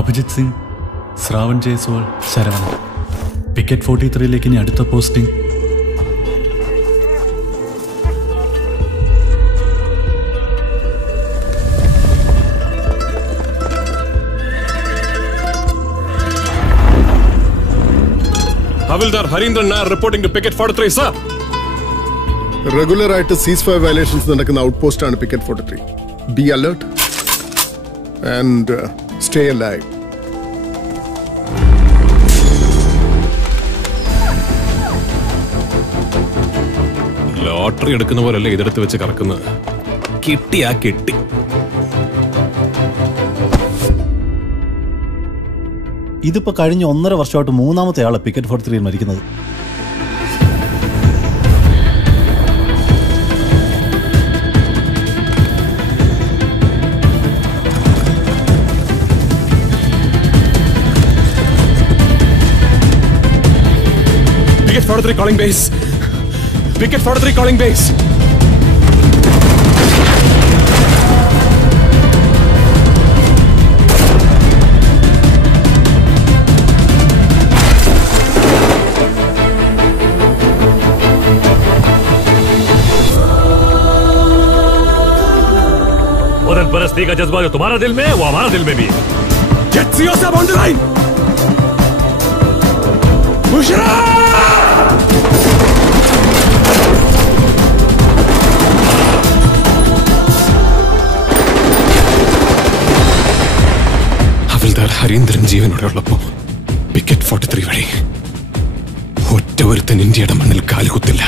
Abhijit Singh, Shravan Jaiswal, Saravana. Picket 43ലേക്ക് ഇനി അടുത്ത posting Havildar Harindran Nair reporting to Picket 43, sir. Regular ആയിട്ട് ceasefire violations നടക്കുന്ന ഔട്ട്പോസ്റ്റ് ആണ് Picket 43. Be alert and stay alive. Lottery എടുക്കുന്ന പോലല്ലേ ഇതെടുത്ത് വെച്ച് കറക്കുന്നത്. കിട്ടിയാ കിട്ടി. ഇതിപ്പോ കഴിഞ്ഞ 1.5 വർഷമായിട്ട് മൂന്നാമത്തെ ആളെ പിക്കറ്റ് 43 മരിക്കുന്നത്. Picket 43 calling base. Picket 43 calling base. वतन परस्ती का जज्बा जो तुम्हारा दिल में है वो हमारा दिल में भी है. Get CO sab on the line. Bushra! Havildar Harindran ജീവനോടെയുള്ളപ്പോ Picket 43 വഴി ഒറ്റ ഒരുത്തൻ ഇന്ത്യയുടെ മണ്ണിൽ കാലുകുത്തില്ല.